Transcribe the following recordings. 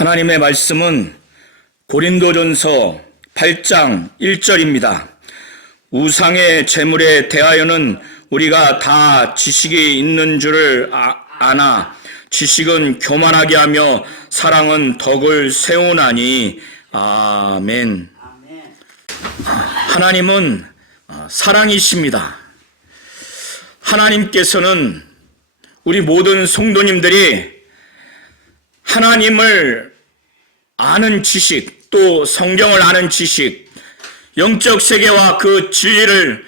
하나님의 말씀은 고린도전서 8장 1절입니다. 우상의 제물에 대하여는 우리가 다 지식이 있는 줄을 아나 지식은 교만하게 하며 사랑은 덕을 세우나니. 아멘. 하나님은 사랑이십니다. 하나님께서는 우리 모든 성도님들이 하나님을 아는 지식, 또 성경을 아는 지식, 영적 세계와 그 진리를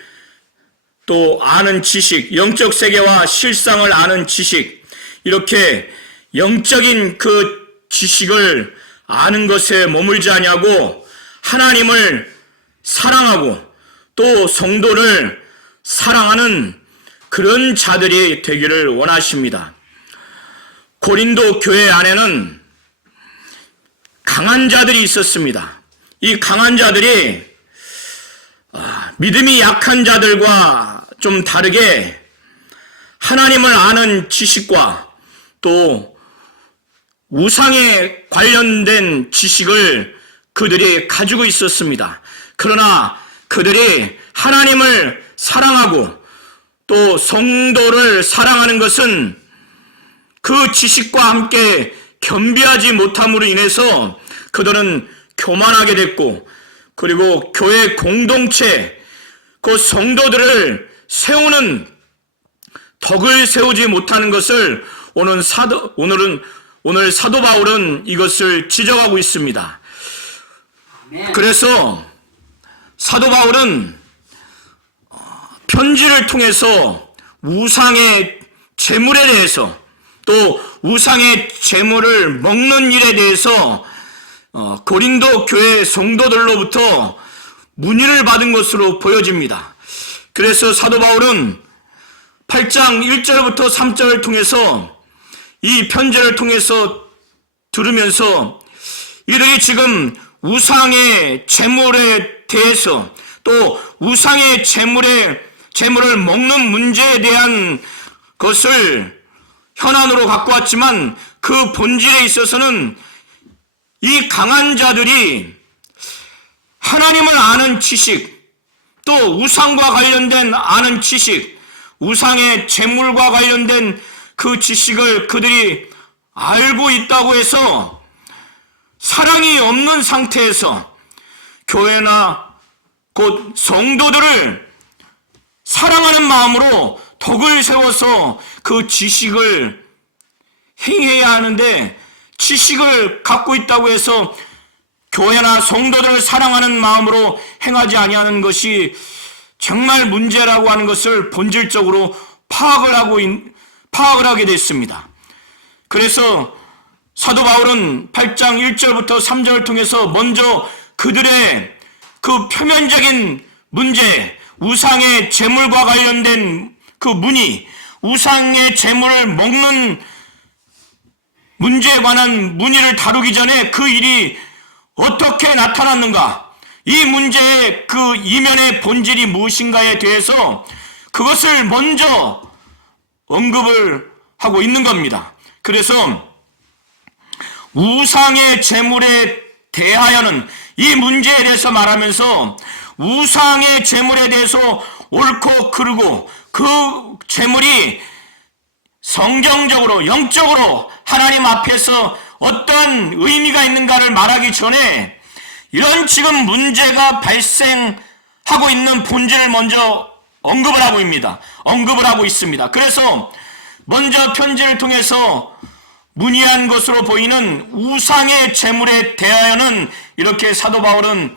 또 아는 지식, 영적 세계와 실상을 아는 지식, 이렇게 영적인 그 지식을 아는 것에 머물지 아니하고 하나님을 사랑하고 또 성도를 사랑하는 그런 자들이 되기를 원하십니다. 고린도 교회 안에는 강한 자들이 있었습니다. 이 강한 자들이 믿음이 약한 자들과 좀 다르게 하나님을 아는 지식과 또 우상에 관련된 지식을 그들이 가지고 있었습니다. 그러나 그들이 하나님을 사랑하고 또 성도를 사랑하는 것은 그 지식과 함께 겸비하지 못함으로 인해서 그들은 교만하게 됐고, 그리고 교회 공동체, 그 성도들을 세우는 덕을 세우지 못하는 것을 오늘 사도 바울은 이것을 지적하고 있습니다. 그래서 사도 바울은 편지를 통해서 우상의 제물에 대해서 또 우상의 제물을 먹는 일에 대해서 고린도 교회 성도들로부터 문의를 받은 것으로 보여집니다. 그래서 사도 바울은 8장 1절부터 3절을 통해서 이 편지를 통해서 들으면서 이들이 지금 우상의 제물에 대해서 또 우상의 제물을 먹는 문제에 대한 것을 현안으로 갖고 왔지만 그 본질에 있어서는 이 강한 자들이 하나님을 아는 지식, 또 우상과 관련된 아는 지식, 우상의 제물과 관련된 그 지식을 그들이 알고 있다고 해서 사랑이 없는 상태에서 교회나 곧 성도들을 사랑하는 마음으로 덕을 세워서 그 지식을 행해야 하는데, 지식을 갖고 있다고 해서 교회나 성도들을 사랑하는 마음으로 행하지 아니하는 것이 정말 문제라고 하는 것을 본질적으로 파악을 하게 됐습니다. 그래서 사도 바울은 8장 1절부터 3절을 통해서 먼저 그들의 그 표면적인 문제, 우상의 제물과 관련된 그 문의, 우상의 제물을 먹는 문제에 관한 문의를 다루기 전에 그 일이 어떻게 나타났는가, 이 문제의 그 이면의 본질이 무엇인가에 대해서 그것을 먼저 언급을 하고 있는 겁니다. 그래서 우상의 제물에 대하여는, 이 문제에 대해서 말하면서 우상의 제물에 대해서 옳고 그르고 그 제물이 성경적으로 영적으로 하나님 앞에서 어떤 의미가 있는가를 말하기 전에 이런 지금 문제가 발생하고 있는 본질을 먼저 언급을 하고 있습니다. 그래서 먼저 편지를 통해서 문의한 것으로 보이는 우상의 제물에 대하여는 이렇게 사도 바울은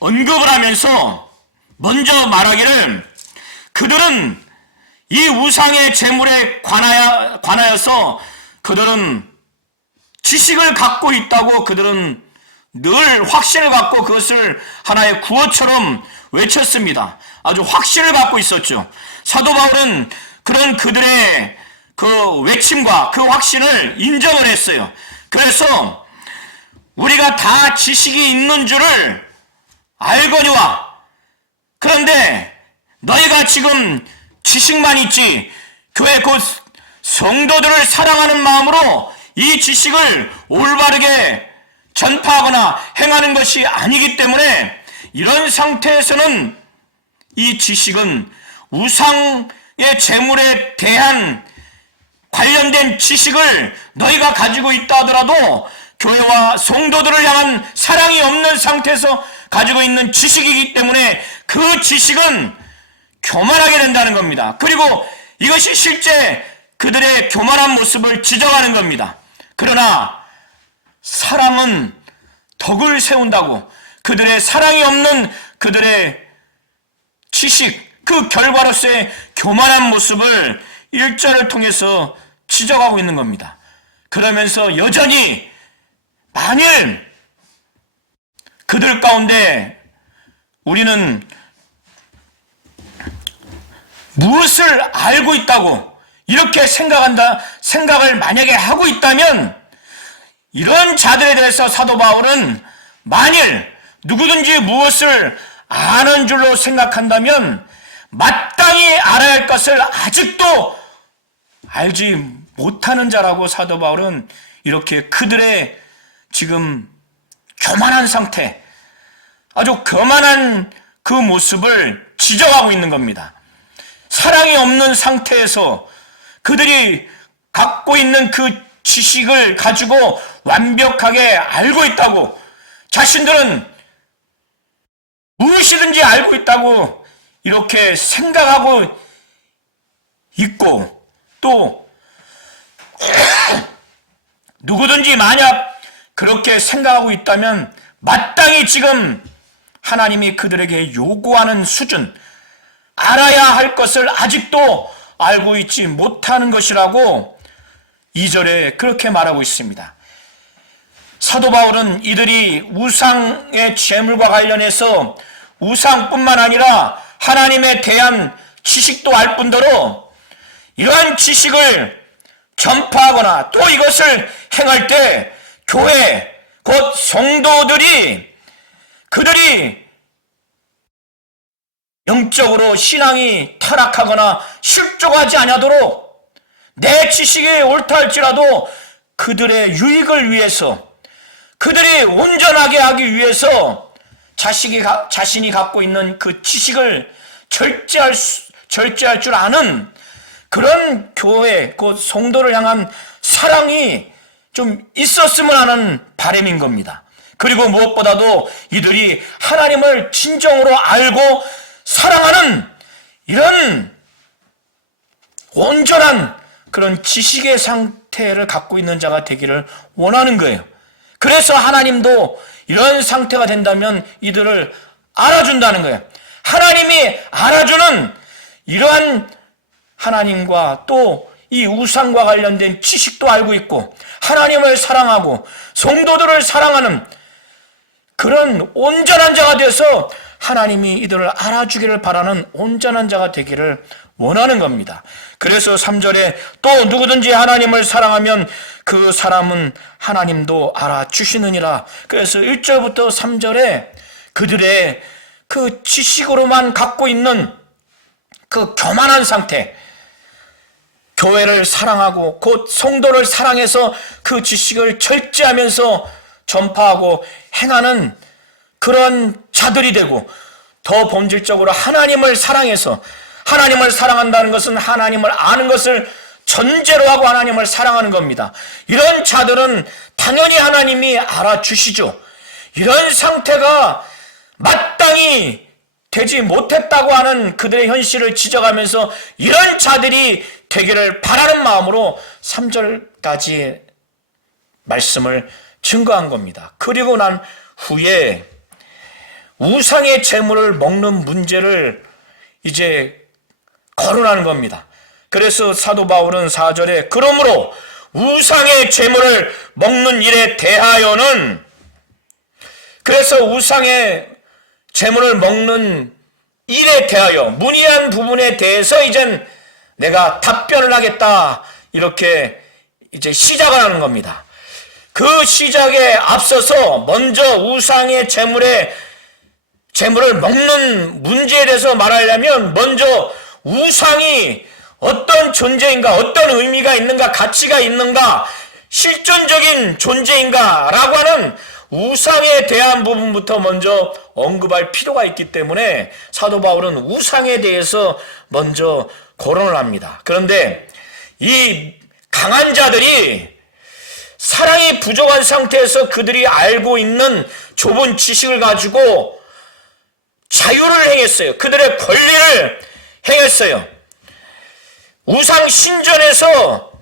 언급을 하면서 먼저 말하기를, 그들은 이 우상의 제물에 관하여서 그들은 지식을 갖고 있다고 그들은 늘 확신을 갖고 그것을 하나의 구호처럼 외쳤습니다. 아주 확신을 갖고 있었죠. 사도 바울은 그런 그들의 그 외침과 그 확신을 인정을 했어요. 그래서 우리가 다 지식이 있는 줄을 알거니와, 그런데 너희가 지금 지식만 있지 교회 곧 성도들을 사랑하는 마음으로 이 지식을 올바르게 전파하거나 행하는 것이 아니기 때문에 이런 상태에서는 이 지식은 우상의 재물에 대한 관련된 지식을 너희가 가지고 있다 하더라도 교회와 성도들을 향한 사랑이 없는 상태에서 가지고 있는 지식이기 때문에 그 지식은 교만하게 된다는 겁니다. 그리고 이것이 실제 그들의 교만한 모습을 지적하는 겁니다. 그러나 사랑은 덕을 세운다고 그들의 사랑이 없는 그들의 지식, 그 결과로서의 교만한 모습을 1절을 통해서 지적하고 있는 겁니다. 그러면서 여전히 만일 그들 가운데 우리는 무엇을 알고 있다고 이렇게 생각을 만약에 하고 있다면 이런 자들에 대해서 사도 바울은 만일 누구든지 무엇을 아는 줄로 생각한다면 마땅히 알아야 할 것을 아직도 알지 못하는 자라고 사도 바울은 이렇게 그들의 지금 교만한 상태, 아주 교만한 그 모습을 지적하고 있는 겁니다. 사랑이 없는 상태에서 그들이 갖고 있는 그 지식을 가지고 완벽하게 알고 있다고, 자신들은 무엇이든지 알고 있다고 이렇게 생각하고 있고, 또 누구든지 만약 그렇게 생각하고 있다면 마땅히 지금 하나님이 그들에게 요구하는 수준, 알아야 할 것을 아직도 알고 있지 못하는 것이라고 2절에 그렇게 말하고 있습니다. 사도 바울은 이들이 우상의 제물과 관련해서 우상뿐만 아니라 하나님에 대한 지식도 알 뿐더러 이러한 지식을 전파하거나 또 이것을 행할 때 교회, 곧 성도들이 그들이 영적으로 신앙이 타락하거나 실족하지 아니하도록 내 지식이 옳다 할지라도 그들의 유익을 위해서, 그들이 온전하게 하기 위해서 자신이 갖고 있는 그 지식을 절제할 줄 아는 그런 교회, 곧 성도를 향한 사랑이 좀 있었으면 하는 바람인 겁니다. 그리고 무엇보다도 이들이 하나님을 진정으로 알고 사랑하는 이런 온전한 그런 지식의 상태를 갖고 있는 자가 되기를 원하는 거예요. 그래서 하나님도 이런 상태가 된다면 이들을 알아준다는 거예요. 하나님이 알아주는 이러한 하나님과 또 이 우상과 관련된 지식도 알고 있고 하나님을 사랑하고 성도들을 사랑하는 그런 온전한 자가 되어서 하나님이 이들을 알아주기를 바라는 온전한 자가 되기를 원하는 겁니다. 그래서 3절에 또 누구든지 하나님을 사랑하면 그 사람은 하나님도 알아주시느니라. 그래서 1절부터 3절에 그들의 그 지식으로만 갖고 있는 그 교만한 상태, 교회를 사랑하고 곧 성도를 사랑해서 그 지식을 절제하면서 전파하고 행하는 그런 자들이 되고, 더 본질적으로 하나님을 사랑해서, 하나님을 사랑한다는 것은 하나님을 아는 것을 전제로 하고 하나님을 사랑하는 겁니다. 이런 자들은 당연히 하나님이 알아주시죠. 이런 상태가 마땅히 되지 못했다고 하는 그들의 현실을 지적하면서 이런 자들이 되기를 바라는 마음으로 3절까지 말씀을 증거한 겁니다. 그리고 난 후에 우상의 재물을 먹는 문제를 이제 거론하는 겁니다. 그래서 사도 바울은 4절에 그러므로 우상의 재물을 먹는 일에 대하여는, 그래서 우상의 재물을 먹는 일에 대하여 문의한 부분에 대해서 이젠 내가 답변을 하겠다, 이렇게 이제 시작을 하는 겁니다. 그 시작에 앞서서 먼저 우상의 재물을 먹는 문제에 대해서 말하려면 먼저 우상이 어떤 존재인가, 어떤 의미가 있는가, 가치가 있는가, 실존적인 존재인가 라고 하는 우상에 대한 부분부터 먼저 언급할 필요가 있기 때문에 사도 바울은 우상에 대해서 먼저 거론을 합니다. 그런데 이 강한 자들이 사랑이 부족한 상태에서 그들이 알고 있는 좁은 지식을 가지고 자유를 행했어요. 그들의 권리를 행했어요. 우상 신전에서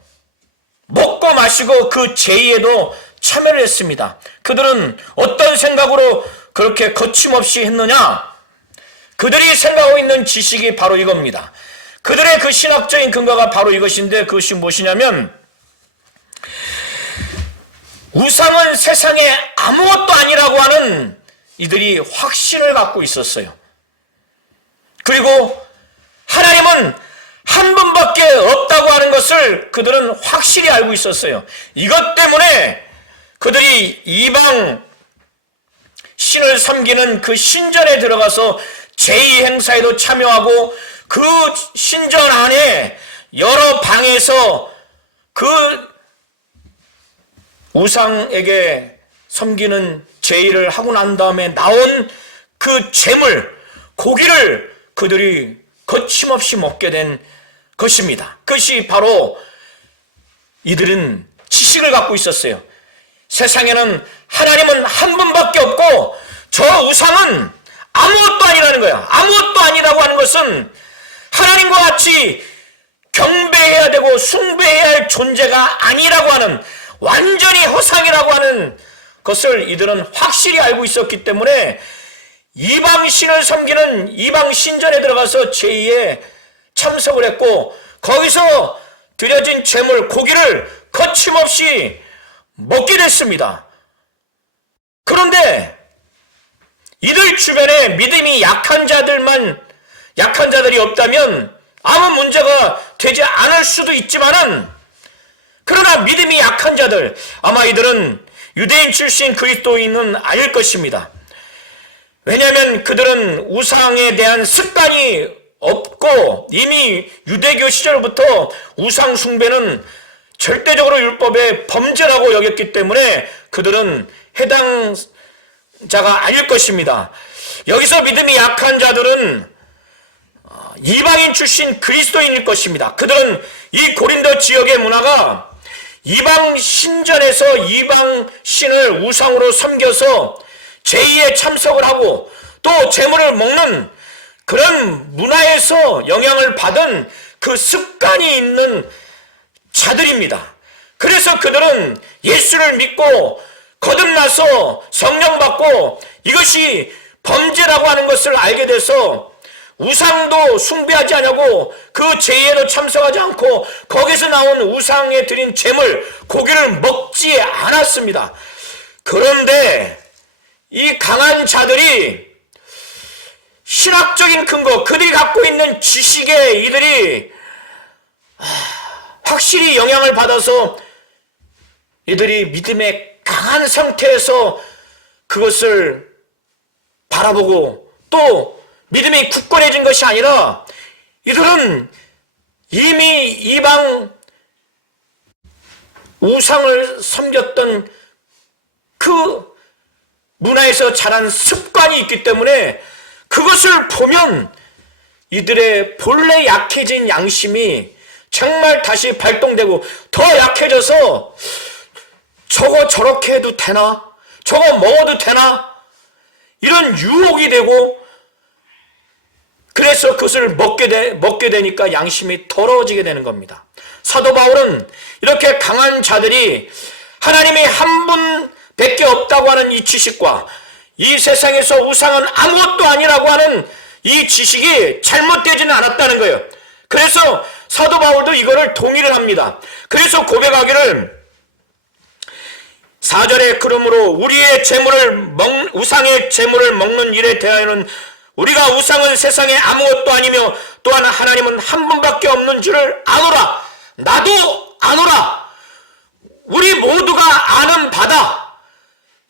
먹고 마시고 그 제의에도 참여를 했습니다. 그들은 어떤 생각으로 그렇게 거침없이 했느냐? 그들이 생각하고 있는 지식이 바로 이겁니다. 그들의 그 신학적인 근거가 바로 이것인데, 그것이 무엇이냐면 우상은 세상에 아무것도 아니라고 하는 이들이 확신을 갖고 있었어요. 그리고 하나님은 한 분밖에 없다고 하는 것을 그들은 확실히 알고 있었어요. 이것 때문에 그들이 이방 신을 섬기는 그 신전에 들어가서 제의 행사에도 참여하고 그 신전 안에 여러 방에서 그 우상에게 섬기는 제의를 하고 난 다음에 나온 그 재물, 고기를 그들이 거침없이 먹게 된 것입니다. 그것이 바로 이들은 지식을 갖고 있었어요. 세상에는 하나님은 한 분밖에 없고 저 우상은 아무것도 아니라는 거야. 아무것도 아니라고 하는 것은 하나님과 같이 경배해야 되고 숭배해야 할 존재가 아니라고 하는, 완전히 허상이라고 하는 것을 이들은 확실히 알고 있었기 때문에 이방신을 섬기는 이방신전에 들어가서 제의에 참석을 했고, 거기서 드려진 재물, 고기를 거침없이 먹게 됐습니다. 그런데 이들 주변에 믿음이 약한 자들이 없다면 아무 문제가 되지 않을 수도 있지만은, 그러나 믿음이 약한 자들, 아마 이들은 유대인 출신 그리스도인은 아닐 것입니다. 왜냐하면 그들은 우상에 대한 습관이 없고 이미 유대교 시절부터 우상 숭배는 절대적으로 율법의 범죄라고 여겼기 때문에 그들은 해당자가 아닐 것입니다. 여기서 믿음이 약한 자들은 이방인 출신 그리스도인일 것입니다. 그들은 이 고린도 지역의 문화가 이방 신전에서 이방 신을 우상으로 섬겨서 제의에 참석을 하고 또 재물을 먹는 그런 문화에서 영향을 받은 그 습관이 있는 자들입니다. 그래서 그들은 예수를 믿고 거듭나서 성령 받고 이것이 범죄라고 하는 것을 알게 돼서 우상도 숭배하지 않냐고 그 제의에도 참석하지 않고 거기서 나온 우상에 드린 재물, 고기를 먹지 않았습니다. 그런데 이 강한 자들이 신학적인 근거, 그들이 갖고 있는 지식에 이들이 확실히 영향을 받아서 이들이 믿음의 강한 상태에서 그것을 바라보고 또 믿음이 굳건해진 것이 아니라 이들은 이미 이방 우상을 섬겼던 그 문화에서 자란 습관이 있기 때문에 그것을 보면 이들의 본래 약해진 양심이 정말 다시 발동되고 더 약해져서 저거 저렇게 해도 되나? 저거 먹어도 되나? 이런 유혹이 되고 그래서 그것을 먹게 되니까 양심이 더러워지게 되는 겁니다. 사도 바울은 이렇게 강한 자들이 하나님이 한 분밖에 없다고 하는 이 지식과 이 세상에서 우상은 아무것도 아니라고 하는 이 지식이 잘못되지는 않았다는 거예요. 그래서 사도 바울도 이거를 동의를 합니다. 그래서 고백하기를 4절에 그러므로 우리의 우상의 재물을 먹는 일에 대하여는 우리가 우상은 세상에 아무것도 아니며 또한 하나님은 한 분밖에 없는 줄을 아노라. 나도 아노라. 우리 모두가 아는 바다.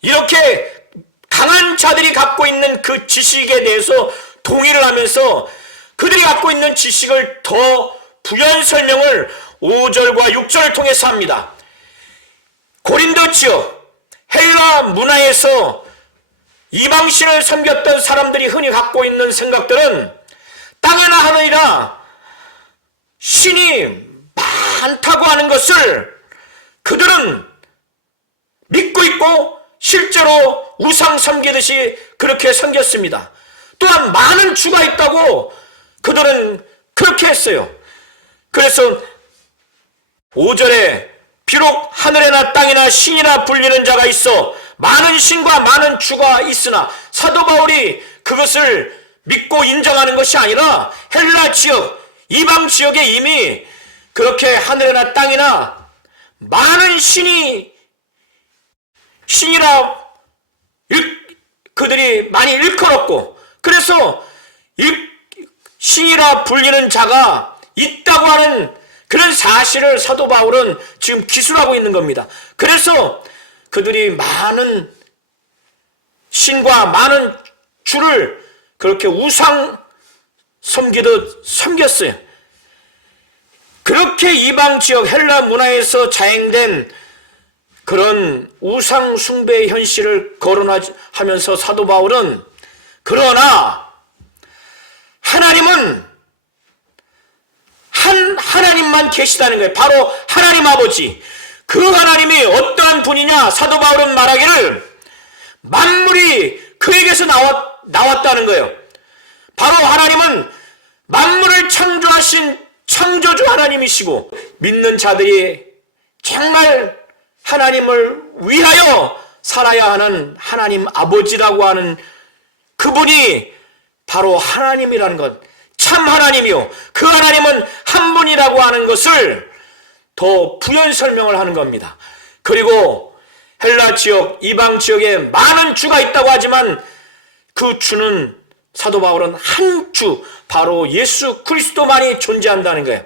이렇게 강한 자들이 갖고 있는 그 지식에 대해서 동의를 하면서 그들이 갖고 있는 지식을 더 부연 설명을 5절과 6절을 통해서 합니다. 고린도 지역 헬라 문화에서 이방신을 섬겼던 사람들이 흔히 갖고 있는 생각들은 땅이나 하늘이나 신이 많다고 하는 것을 그들은 믿고 있고 실제로 우상 섬기듯이 그렇게 섬겼습니다. 또한 많은 주가 있다고 그들은 그렇게 했어요. 그래서 5절에 비록 하늘이나 땅이나 신이나 불리는 자가 있어 많은 신과 많은 주가 있으나 사도 바울이 그것을 믿고 인정하는 것이 아니라 헬라 지역, 이방 지역에 이미 그렇게 하늘이나 땅이나 많은 신이라 그들이 많이 일컬었고, 그래서 신이라 불리는 자가 있다고 하는 그런 사실을 사도 바울은 지금 기술하고 있는 겁니다. 그래서 그들이 많은 신과 많은 주를 그렇게 우상 섬기듯 섬겼어요. 그렇게 이방 지역 헬라 문화에서 자행된 그런 우상 숭배의 현실을 거론하면서 사도 바울은 그러나 하나님은 한 하나님만 계시다는 거예요. 바로 하나님 아버지. 그 하나님이 어떠한 분이냐? 사도 바울은 말하기를 만물이 그에게서 나왔다는 거예요. 바로 하나님은 만물을 창조하신 창조주 하나님이시고, 믿는 자들이 정말 하나님을 위하여 살아야 하는 하나님 아버지라고 하는 그분이 바로 하나님이라는 것, 참 하나님이요, 그 하나님은 한 분이라고 하는 것을 더 부연 설명을 하는 겁니다. 그리고 헬라 지역, 이방 지역에 많은 주가 있다고 하지만 그 주는, 사도 바울은 한 주, 바로 예수 그리스도만이 존재한다는 거예요.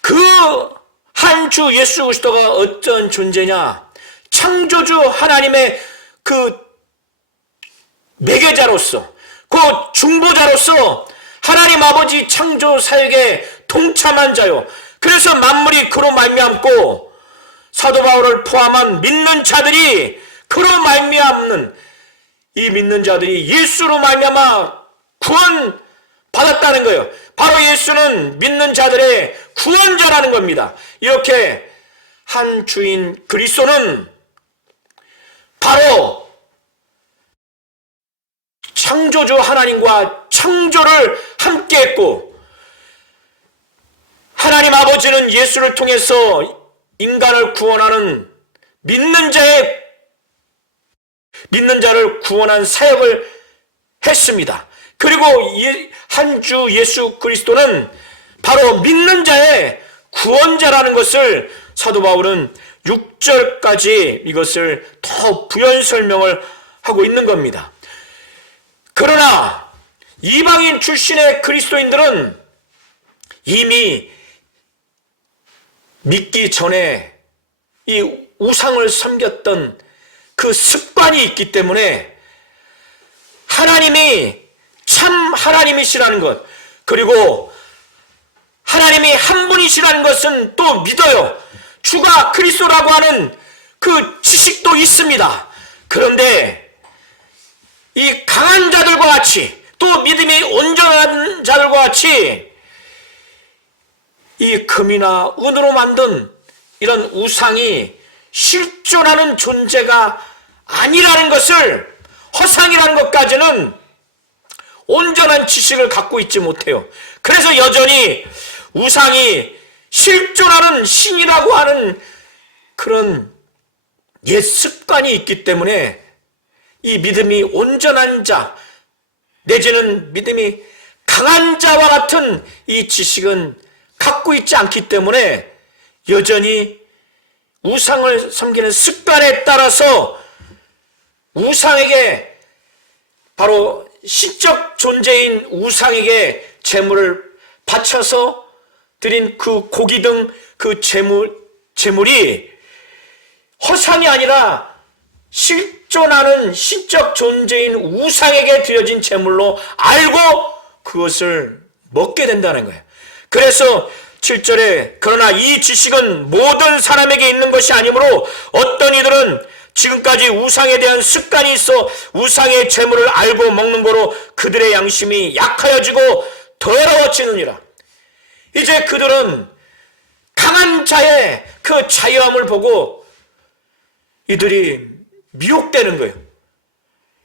그 한 주 예수 그리스도가 어떤 존재냐? 창조주 하나님의 그 매개자로서, 그 중보자로서 하나님 아버지 창조 사역에 동참한 자요. 그래서 만물이 그로 말미암고 사도 바울을 포함한 믿는 자들이 그로 말미암는, 이 믿는 자들이 예수로 말미암아 구원 받았다는 거예요. 바로 예수는 믿는 자들의 구원자라는 겁니다. 이렇게 한 주인 그리스도는 바로 창조주 하나님과 창조를 함께 했고, 하나님 아버지는 예수를 통해서 인간을 구원하는 믿는 자를 구원한 사역을 했습니다. 그리고 한 주 예수 그리스도는 바로 믿는 자의 구원자라는 것을 사도 바울은 6절까지 이것을 더 부연 설명을 하고 있는 겁니다. 그러나 이방인 출신의 그리스도인들은 이미 믿기 전에 이 우상을 섬겼던 그 습관이 있기 때문에 하나님이 참 하나님이시라는 것, 그리고 하나님이 한 분이시라는 것은 또 믿어요. 주가 그리스도라고 하는 그 지식도 있습니다. 그런데 이 강한 자들과 같이, 또 믿음이 온전한 자들과 같이 이 금이나 은으로 만든 이런 우상이 실존하는 존재가 아니라는 것을, 허상이라는 것까지는 온전한 지식을 갖고 있지 못해요. 그래서 여전히 우상이 실존하는 신이라고 하는 그런 옛 습관이 있기 때문에 이 믿음이 온전한 자, 내지는 믿음이 강한 자와 같은 이 지식은 갖고 있지 않기 때문에 여전히 우상을 섬기는 습관에 따라서 우상에게, 바로 신적 존재인 우상에게 재물을 바쳐서 드린 그 고기 등 그 재물이 허상이 아니라 실존하는 신적 존재인 우상에게 드려진 재물로 알고 그것을 먹게 된다는 거예요. 그래서 7절에 그러나 이 지식은 모든 사람에게 있는 것이 아니므로 어떤 이들은 지금까지 우상에 대한 습관이 있어 우상의 재물을 알고 먹는 거로 그들의 양심이 약하여지고 더러워지느니라. 이제 그들은 강한 자의 그 자유함을 보고 이들이 미혹되는 거예요.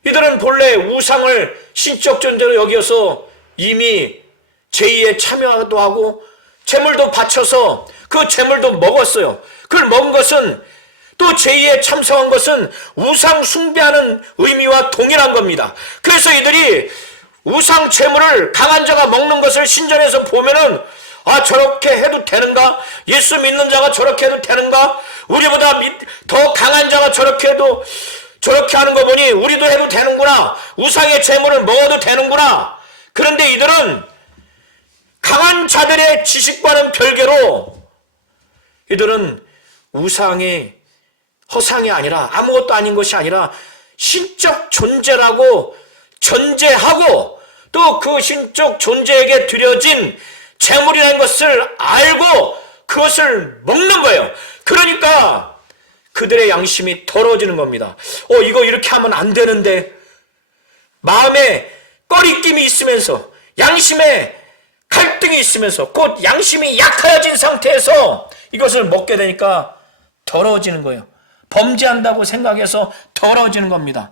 이들은 본래 우상을 신적 존재로 여겨서 이미 제의에 참여도 하고 재물도 바쳐서 그 재물도 먹었어요. 그걸 먹은 것은 또 제의에 참석한 것은 우상 숭배하는 의미와 동일한 겁니다. 그래서 이들이 우상 재물을 강한 자가 먹는 것을 신전에서 보면은 아, 저렇게 해도 되는가? 예수 믿는 자가 저렇게 해도 되는가? 우리보다 더 강한 자가 저렇게 해도 저렇게 하는 거 보니 우리도 해도 되는구나. 우상의 재물을 먹어도 되는구나. 그런데 이들은 강한 자들의 지식과는 별개로 이들은 우상의 허상이 아니라 아무것도 아닌 것이 아니라 신적 존재라고 전제하고 또 그 신적 존재에게 드려진 재물이라는 것을 알고 그것을 먹는 거예요. 그러니까 그들의 양심이 더러워지는 겁니다. 이거 이렇게 하면 안 되는데 마음에 꺼리낌이 있으면서 양심에 갈등이 있으면서 곧 양심이 약해진 상태에서 이것을 먹게 되니까 더러워지는 거예요. 범죄한다고 생각해서 더러워지는 겁니다.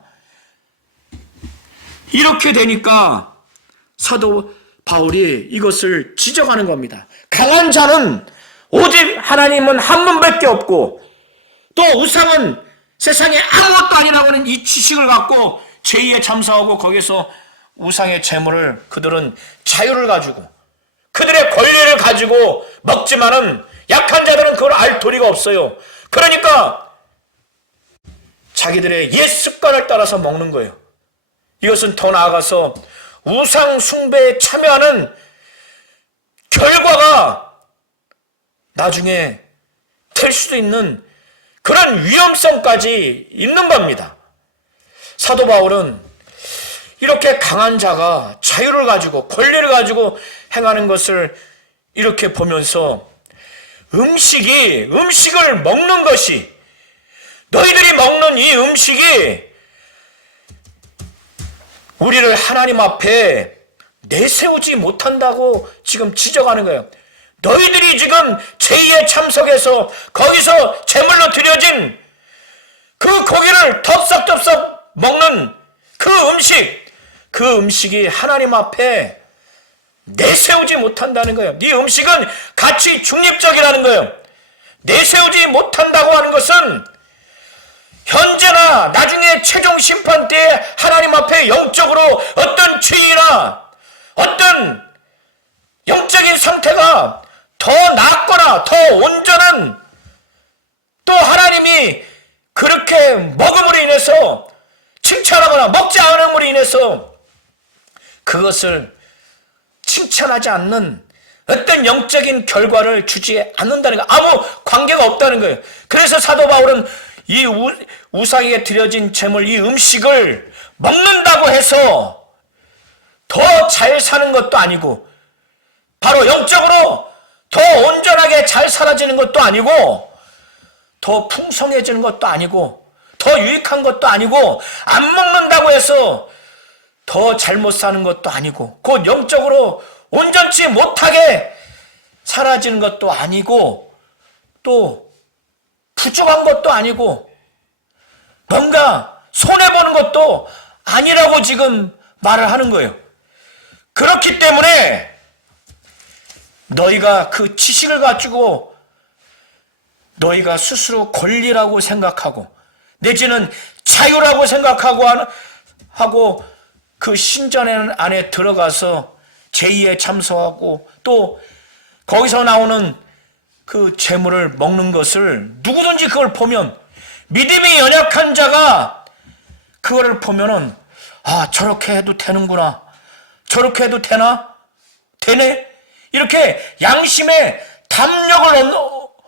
이렇게 되니까 사도 바울이 이것을 지적하는 겁니다. 강한 자는 오직 하나님은 한 분밖에 없고 또 우상은 세상에 아무것도 아니라고 하는 이 지식을 갖고 제의에 참사하고 거기서 우상의 재물을 그들은 자유를 가지고 그들의 권리를 가지고 먹지만은 약한 자들은 그걸 알 도리가 없어요. 그러니까 자기들의 옛 습관을 따라서 먹는 거예요. 이것은 더 나아가서 우상 숭배에 참여하는 결과가 나중에 될 수도 있는 그런 위험성까지 있는 겁니다. 사도 바울은 이렇게 강한 자가 자유를 가지고 권리를 가지고 행하는 것을 이렇게 보면서 음식을 먹는 것이 너희들이 먹는 이 음식이 우리를 하나님 앞에 내세우지 못한다고 지금 지적하는 거예요. 너희들이 지금 제의에 참석해서 거기서 제물로 드려진 그 고기를 덥석덥석 먹는 그 음식이 하나님 앞에 내세우지 못한다는 거예요. 네 음식은 가치 중립적이라는 거예요. 내세우지 못한다고 하는 것은 현재나 나중에 최종 심판 때에 하나님 앞에 영적으로 어떤 죄나 어떤 영적인 상태가 더 낫거나 더 온전한 또 하나님이 그렇게 먹음으로 인해서 칭찬하거나 먹지 않음으로 인해서 그것을 칭찬하지 않는 어떤 영적인 결과를 주지 않는다는 거, 아무 관계가 없다는 거예요. 그래서 사도 바울은 이 우상에게 드려진 제물, 이 음식을 먹는다고 해서 더 잘 사는 것도 아니고 바로 영적으로 더 온전하게 잘 살아지는 것도 아니고 더 풍성해지는 것도 아니고 더 유익한 것도 아니고 안 먹는다고 해서 더 잘못 사는 것도 아니고 곧 영적으로 온전치 못하게 사라지는 것도 아니고 또 부족한 것도 아니고 뭔가 손해보는 것도 아니라고 지금 말을 하는 거예요. 그렇기 때문에 너희가 그 지식을 가지고 너희가 스스로 권리라고 생각하고 내지는 자유라고 생각하고 그 신전 안에 들어가서 제의에 참석하고 또 거기서 나오는 그 재물을 먹는 것을 누구든지 그걸 보면 믿음이 연약한 자가 그거를 보면은 아, 저렇게 해도 되는구나. 저렇게 해도 되나? 되네? 이렇게 양심의 담력을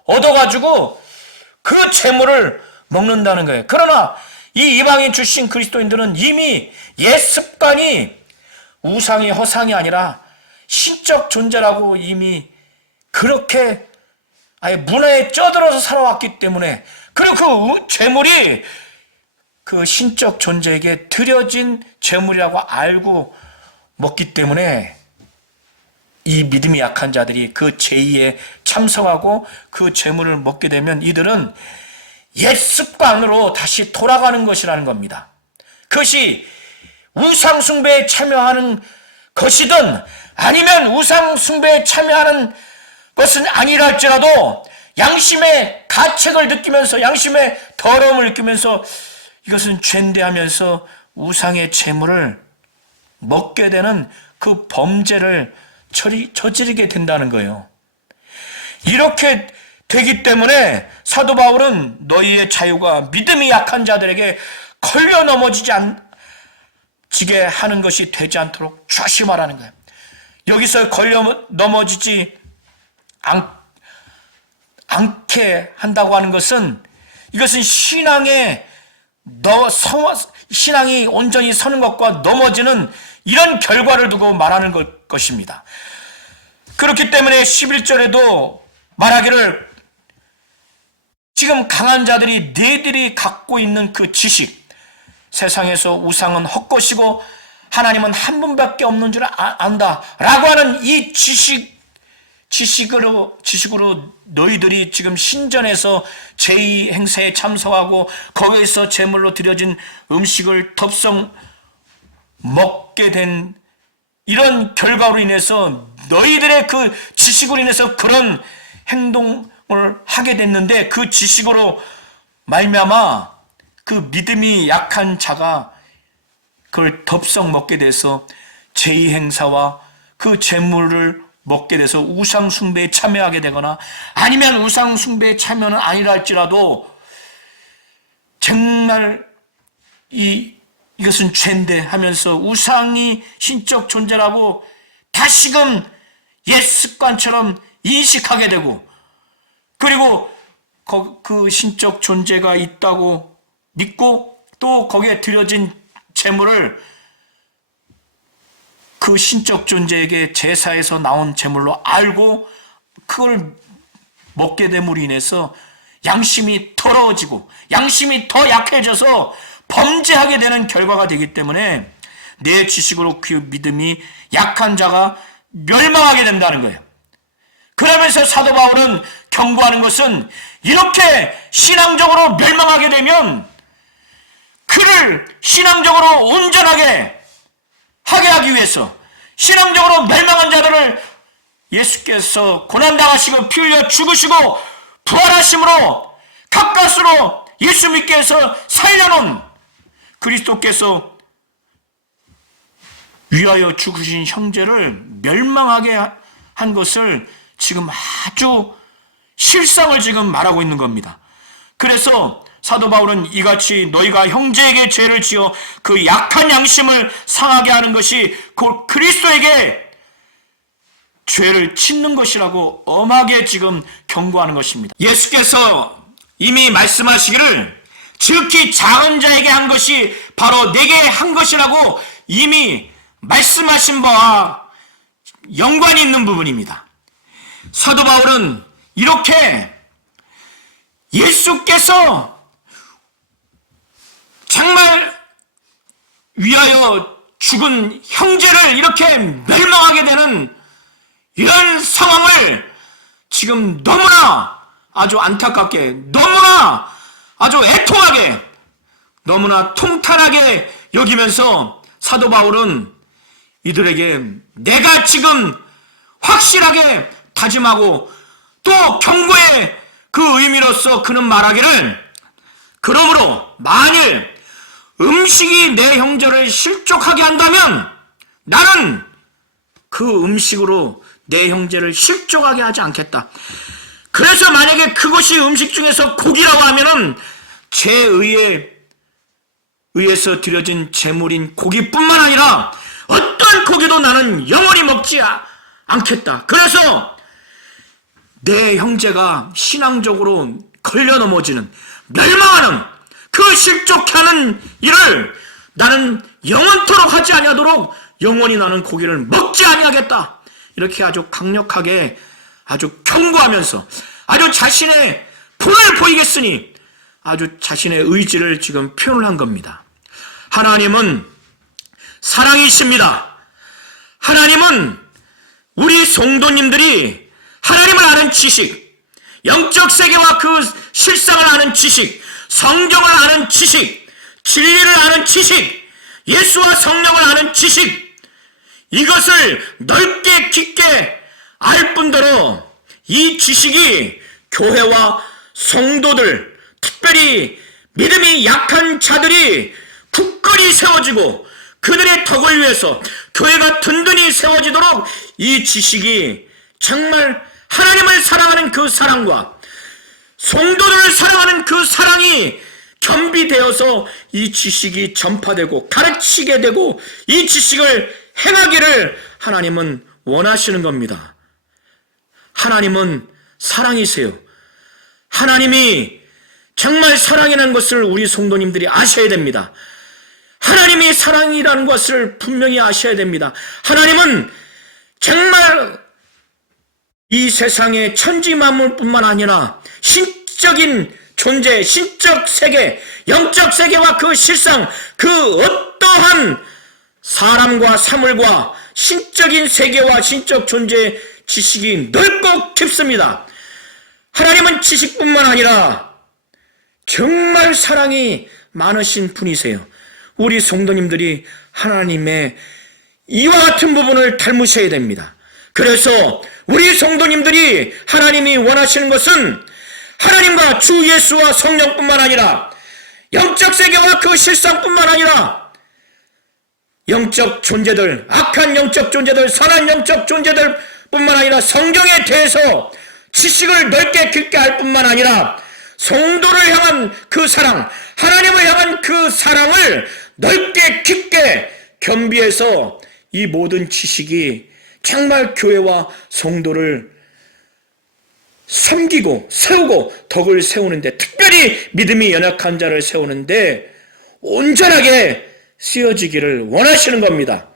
얻어가지고 그 재물을 먹는다는 거예요. 그러나 이 이방인 출신 그리스도인들은 이미 옛 습관이 우상이 허상이 아니라 신적 존재라고 이미 그렇게 아예 문화에 쩌들어서 살아왔기 때문에, 그리고 그 재물이 그 신적 존재에게 드려진 재물이라고 알고 먹기 때문에 이 믿음이 약한 자들이 그 제의에 참석하고 그 재물을 먹게 되면 이들은 옛 습관으로 다시 돌아가는 것이라는 겁니다. 그것이 우상숭배에 참여하는 것이든 아니면 우상숭배에 참여하는 것은 아니라 할지라도 양심의 가책을 느끼면서, 양심의 더러움을 느끼면서 이것은 죄인데 하면서 우상의 재물을 먹게 되는 그 범죄를 저지르게 된다는 거예요. 이렇게 되기 때문에 사도 바울은 너희의 자유가 믿음이 약한 자들에게 걸려 넘어지게 하는 것이 되지 않도록 조심하라는 거예요. 여기서 걸려 넘어지지 않게 한다고 하는 것은, 이것은 신앙이 온전히 서는 것과 넘어지는 이런 결과를 두고 말하는 것입니다. 그렇기 때문에 11절에도 말하기를, 지금 강한 자들이 너희들이 갖고 있는 그 지식, 세상에서 우상은 헛것이고 하나님은 한 분밖에 없는 줄 안다 라고 하는 이 지식으로 너희들이 지금 신전에서 제2 행사에 참석하고 거기에서 제물로 드려진 음식을 덥석 먹게 된 이런 결과로 인해서, 너희들의 그 지식으로 인해서 그런 행동을 하게 됐는데, 그 지식으로 말미암아 그 믿음이 약한 자가 그걸 덥석 먹게 돼서 제2 행사와 그 제물을 먹게 돼서 우상 숭배에 참여하게 되거나, 아니면 우상 숭배에 참여는 아니라 할지라도 정말 이것은 죄인데 하면서 우상이 신적 존재라고 다시금 옛 습관처럼 인식하게 되고, 그리고 그 신적 존재가 있다고 믿고 또 거기에 드려진 제물을 그 신적 존재에게 제사에서 나온 제물로 알고 그걸 먹게 됨으로 인해서 양심이 더러워지고 양심이 더 약해져서 범죄하게 되는 결과가 되기 때문에 내 지식으로 그 믿음이 약한 자가 멸망하게 된다는 거예요. 그러면서 사도 바울은 경고하는 것은, 이렇게 신앙적으로 멸망하게 되면 그를 신앙적으로 온전하게 하게 하기 위해서, 신앙적으로 멸망한 자들을 예수께서 고난당하시고 피 흘려 죽으시고 부활하심으로 가까스로 예수 믿게 해서 살려놓은 그리스도께서 위하여 죽으신 형제를 멸망하게 한 것을 지금 아주 실상을 지금 말하고 있는 겁니다. 그래서 사도 바울은 이같이 너희가 형제에게 죄를 지어 그 약한 양심을 상하게 하는 것이 곧 그리스도에게 죄를 짓는 것이라고 엄하게 지금 경고하는 것입니다. 예수께서 이미 말씀하시기를, 즉히 작은 자에게 한 것이 바로 내게 한 것이라고 이미 말씀하신 바와 연관이 있는 부분입니다. 사도 바울은 이렇게 예수께서 정말 위하여 죽은 형제를 이렇게 멸망하게 되는 이런 상황을 지금 너무나 아주 안타깝게, 너무나 아주 애통하게, 너무나 통탄하게 여기면서 사도 바울은 이들에게 내가 지금 확실하게 다짐하고 또 경고의 그 의미로서 그는 말하기를, 그러므로 만일 음식이 내 형제를 실족하게 한다면 나는 그 음식으로 내 형제를 실족하게 하지 않겠다. 그래서 만약에 그것이 음식 중에서 고기라고 하면은 의해서 드려진 제물인 고기뿐만 아니라 어떤 고기도 나는 영원히 먹지 않겠다. 그래서 내 형제가 신앙적으로 걸려 넘어지는, 멸망하는, 그 실족하는 일을 나는 영원토록 하지 아니하도록 영원히 나는 고기를 먹지 아니하겠다. 이렇게 아주 강력하게 아주 경고하면서 아주 자신의 본을 보이겠으니 아주 자신의 의지를 지금 표현을 한 겁니다. 하나님은 사랑이십니다. 하나님은 우리 성도님들이 하나님을 아는 지식, 영적 세계와 그 실상을 아는 지식, 성경을 아는 지식, 진리를 아는 지식, 예수와 성령을 아는 지식, 이것을 넓게 깊게 알 뿐더러 이 지식이 교회와 성도들, 특별히 믿음이 약한 자들이 굳건히 세워지고 그들의 덕을 위해서 교회가 든든히 세워지도록 이 지식이 정말 하나님을 사랑하는 그 사랑과 성도들을 사랑하는 그 사랑이 겸비되어서 이 지식이 전파되고 가르치게 되고 이 지식을 행하기를 하나님은 원하시는 겁니다. 하나님은 사랑이세요. 하나님이 정말 사랑이라는 것을 우리 성도님들이 아셔야 됩니다. 하나님이 사랑이라는 것을 분명히 아셔야 됩니다. 하나님은 정말 이 세상의 천지 만물뿐만 아니라 신적인 존재, 신적 세계, 영적 세계와 그 실상, 그 어떠한 사람과 사물과 신적인 세계와 신적 존재의 지식이 넓고 깊습니다. 하나님은 지식뿐만 아니라 정말 사랑이 많으신 분이세요. 우리 성도님들이 하나님의 이와 같은 부분을 닮으셔야 됩니다. 그래서 우리 성도님들이 하나님이 원하시는 것은 하나님과 주 예수와 성령뿐만 아니라 영적 세계와 그 실상뿐만 아니라 영적 존재들, 악한 영적 존재들, 선한 영적 존재들 뿐만 아니라 성경에 대해서 지식을 넓게 깊게 알 뿐만 아니라 성도를 향한 그 사랑, 하나님을 향한 그 사랑을 넓게 깊게 겸비해서 이 모든 지식이 정말 교회와 성도를 섬기고 세우고 덕을 세우는데, 특별히 믿음이 연약한 자를 세우는데 온전하게 쓰여지기를 원하시는 겁니다.